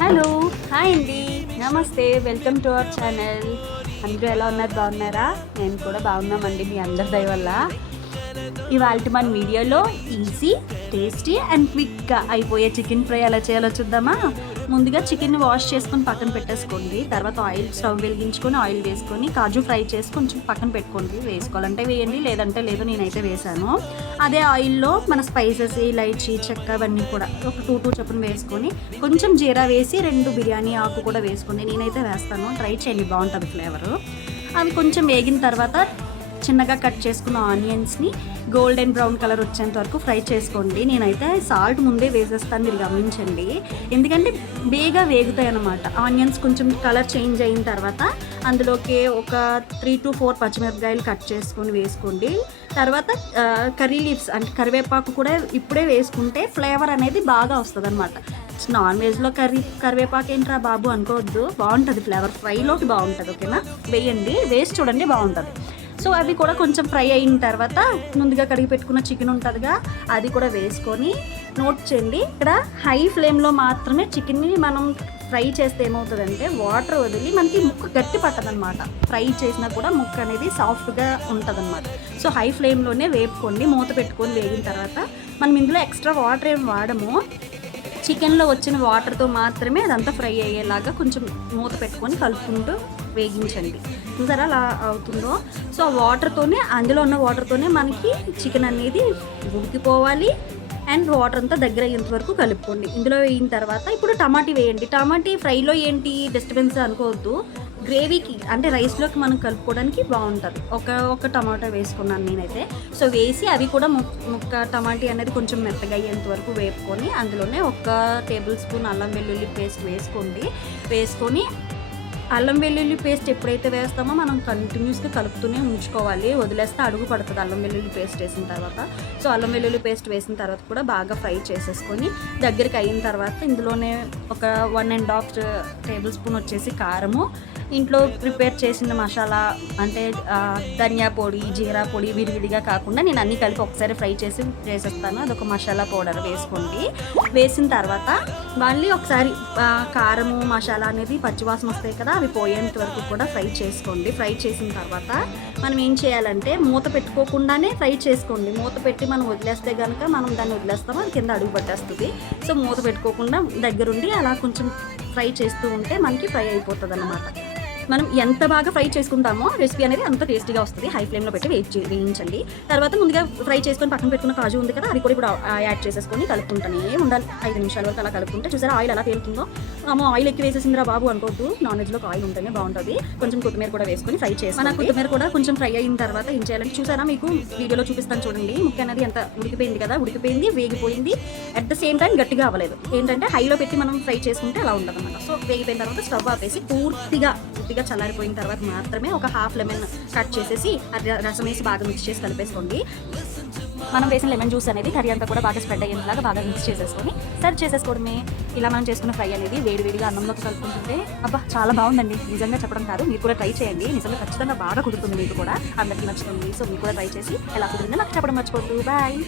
Hello, hi అండి, నమస్తే, welcome to our channel. అందరూ ఎలా ఉన్నారు? బాగున్నారా? నేను కూడా బాగున్నామండి, మీ అందరి దయ వల్ల. ఇవాళ మన వీడియోలో ఈజీ, టేస్టీ అండ్ క్విక్గా అయిపోయే చికెన్ ఫ్రై ఎలా చేయాలో చూద్దామా. ముందుగా చికెన్ని వాష్ చేసుకొని పక్కన పెట్టేసుకోండి. తర్వాత ఆయిల్ స్టవ్ వెలిగించుకొని ఆయిల్ వేసుకొని కాజు ఫ్రై చేసి కొంచెం పక్కన పెట్టుకోండి. వేసుకోవాలంటే వేయండి, లేదంటే లేదు, నేనైతే వేసాను. అదే ఆయిల్లో మన స్పైసెస్, ఇలైచి, చెక్క అవన్నీ కూడా ఒక 2 చొప్పున వేసుకొని కొంచెం జీరా వేసి 2 బిర్యానీ ఆకు కూడా వేసుకోండి. నేనైతే వేస్తాను, ట్రై చేయండి, బాగుంటుంది ఫ్లేవరు. అవి కొంచెం వేగిన తర్వాత చిన్నగా కట్ చేసుకున్న ఆనియన్స్ని గోల్డెన్ బ్రౌన్ కలర్ వచ్చేంత వరకు ఫ్రై చేసుకోండి. నేనైతే సాల్ట్ ముందే వేసేస్తాను, మీరు గమనించండి. ఎందుకంటే బేగా వేగుతాయి అన్నమాట. ఆనియన్స్ కొంచెం కలర్ చేంజ్ అయిన తర్వాత అందులోకి ఒక 3 to 4 పచ్చిమిరపకాయలు కట్ చేసుకొని వేసుకోండి. తర్వాత కర్రీ లీవ్స్ అంటే కరివేపాకు కూడా ఇప్పుడే వేసుకుంటే ఫ్లేవర్ అనేది బాగా వస్తుంది అనమాట. నాన్ వెజ్లో కరివేపాకు ఏంట్రా బాబు అనుకోవద్దు, బాగుంటుంది ఫ్లేవర్, ఫ్రైలోకి బాగుంటుంది. ఓకేనా, వేయండి, వేసి చూడండి, బాగుంటుంది. సో అవి కూడా కొంచెం ఫ్రై అయిన తర్వాత ముందుగా కడిగి పెట్టుకున్న చికెన్ ఉంటుందిగా, అది కూడా వేసుకొని నోట్ చేయండి. ఇక్కడ హై ఫ్లేమ్లో మాత్రమే చికెన్ని మనం ఫ్రై చేస్తే ఏమవుతుందంటే వాటర్ వదిలి మనకి ముక్క గట్టి పట్టదనమాట. ఫ్రై చేసినా కూడా ముక్క అనేది సాఫ్ట్గా ఉంటుందన్నమాట. సో హై ఫ్లేమ్లోనే వేపుకోండి. మూత పెట్టుకొని వేగిన తర్వాత మనం ఇందులో ఎక్స్ట్రా వాటర్ ఏం వాడము. చికెన్లో వచ్చిన వాటర్తో మాత్రమే అదంతా ఫ్రై అయ్యేలాగా కొంచెం మూత పెట్టుకొని కలుపుకుంటూ వేగించండి. చూసారా అలా అవుతుందో? సో ఆ వాటర్తోనే, అందులో ఉన్న వాటర్తోనే మనకి చికెన్ అనేది ఉడికిపోవాలి. అండ్ వాటర్ అంతా దగ్గర అయ్యేంత వరకు కలుపుకోండి. ఇందులో వేయిన తర్వాత ఇప్పుడు టమాటీ వేయండి. టమాటీ ఫ్రైలో ఏంటి డిస్టర్బెన్స్ అనుకోవద్దు, గ్రేవీకి అంటే రైస్లోకి మనం కలుపుకోవడానికి బాగుంటుంది. ఒక టమాటా వేసుకున్నాను నేనైతే. సో వేసి అవి కూడా ముక్క టమాటీ అనేది కొంచెం మెత్తగా అయ్యేంత వరకు వేపుకొని అందులోనే 1 టేబుల్ స్పూన్ అల్లం వెల్లుల్లి పేస్ట్ వేసుకొని అల్లం వెల్లుల్లి పేస్ట్ ఎప్పుడైతే వేస్తామో మనం కంటిన్యూస్గా కలుపుతూనే ఉంచుకోవాలి. వదిలేస్తే అడుగు పడుతుంది అల్లం వెల్లుల్లి పేస్ట్ వేసిన తర్వాత. సో అల్లం వెల్లుల్లి పేస్ట్ వేసిన తర్వాత కూడా బాగా ఫ్రై చేసేసుకొని దగ్గరికి అయిన తర్వాత ఇందులోనే ఒక 1.5 టేబుల్ స్పూన్ వచ్చేసి కారము, ఇంట్లో ప్రిపేర్ చేసిన మసాలా అంటే ధనియా పొడి, జీరా పొడి విడివిడిగా కాకుండా నేను అన్నీ కలిపి ఒకసారి ఫ్రై చేసేస్తాను. అదొక మసాలా పౌడర్ వేసుకోండి. వేసిన తర్వాత మళ్ళీ ఒకసారి కారము మసాలా అనేది పచ్చివాసన వస్తాయి కదా, అవి పోయేంత వరకు కూడా ఫ్రై చేసుకోండి. ఫ్రై చేసిన తర్వాత మనం ఏం చేయాలంటే మూత పెట్టుకోకుండానే ఫ్రై చేసుకోండి. మూత పెట్టి మనం వదిలేస్తే కనుక మనం దాన్ని వదిలేస్తామో అది కింద అడుగు పట్టేస్తుంది. సో మూత పెట్టుకోకుండా దగ్గరుండి అలా కొంచెం ఫ్రై చేస్తూ ఉంటే మనకి ఫ్రై అయిపోతుంది అన్నమాట. మనం ఎంత బాగా ఫ్రై చేసుకుంటామో రెసిపీ అనేది అంత టేస్టీగా వస్తుంది. హై ఫ్లేమ్లో పెట్టి వేయించండి. తర్వాత ముందుగా ఫ్రై చేసుకొని పక్కన పెట్టుకున్న కాజు ఉంది కదా, అది కూడా ఇప్పుడు యాడ్ చేసేసుకొని కలుపుకుంటూనే ఉండాలి. 5 నిమిషాల వరకు అలా కలుపుకుంటే చూసారా ఆయిల్ ఎలా తేలుతుందో. ఆయిల్ ఎక్కువ వేసేసిందిరా బాబు అనుకోవద్దు, నాన్ వెజ్లో ఆయిల్ ఉంటేనే బాగుంటుంది. కొంచెం కొత్తిమీర కూడా వేసుకొని ఫ్రై చేసి మన కొత్తిమీర కూడా కొంచెం ఫ్రై అయిన తర్వాత ఏం చేయాలంటే చూసారా, మీకు వీడియోలో చూపిస్తాను చూడండి. ముక్క అనేది ఎంత ఉడికిపోయింది కదా, ఉడికిపోయింది, వేగిపోయింది, అట్ ద సేమ్ టైం గట్టిగా అవ్వలేదు. ఏంటంటే హైలో పెట్టి మనం ఫ్రై చేసుకుంటే అలా ఉంటుంది అన్నమాట. సో వేగిపోయిన తర్వాత స్టవ్ ఆపేసి పూర్తిగా చల్లారిపోయిన తర్వాత మాత్రమే ఒక హాఫ్ లెమన్ కట్ చేసేసి రసం వేసి బాగా మిక్స్ చేసి కలిపేసుకోండి. మనం వేసిన లెమన్ జ్యూస్ అనేది కర్రీ అంతా కూడా బాగా స్ప్రెడ్ అయ్యేలాగా బాగా మిక్స్ చేసేసుకొని సర్వ్ చేసేసుకోవడమే. ఇలా మనం చేసుకున్న ఫ్రై అనేది వేడివేడిగా అన్నంలోకి కలుపుకుంటుంటే అబ్బా చాలా బాగుందండి. నిజంగా చెప్పడం కాదు, మీరు కూడా ట్రై చేయండి. నిజంగా ఖచ్చితంగా బాగా కుదురుతుంది, మీకు కూడా అందరికీ నచ్చుతుంది. సో మీరు కూడా ట్రై చేసి ఎలా కుదిరిందో నాకు చెప్పడం మర్చిపోద్దు. బాయ్.